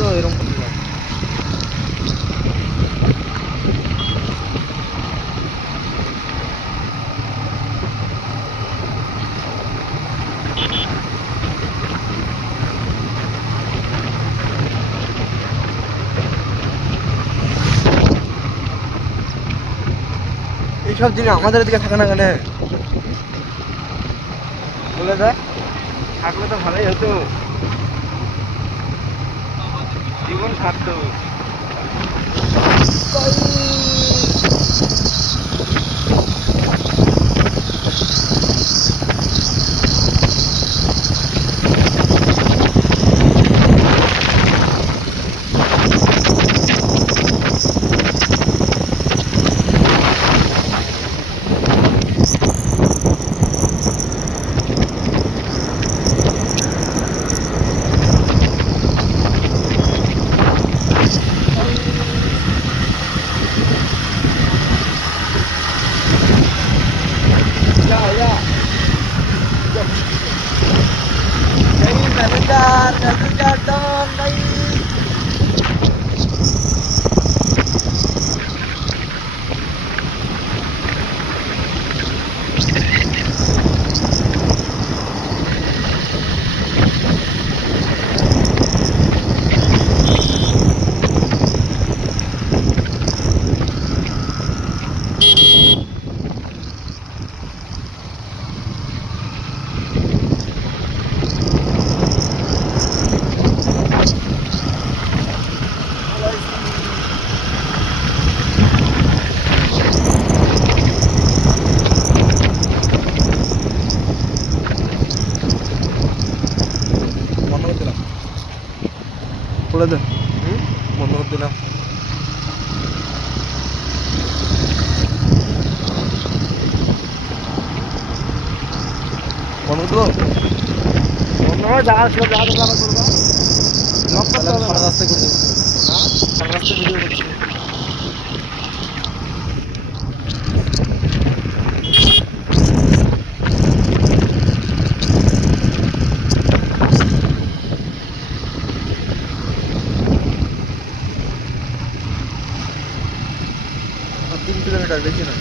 তো এরকম এইসব জিনিস আমাদের দিকে থাকে না কেন বলে দেয় থাকলে তো ভালোই হতো জীবন থাকতো Nagdar dong, guys. খুলে দে বন্ধ করে দিলাম বন্ধ করবো বন্ধ হয় জায়গা ছিল জায়গা করবো সারা রাস্তায় করে দেবো সারা রাস্তায় ভিডিও করছি আর 3 কিলোমিটার বেশি না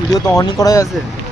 ভিডিও তো অনই করাই আছে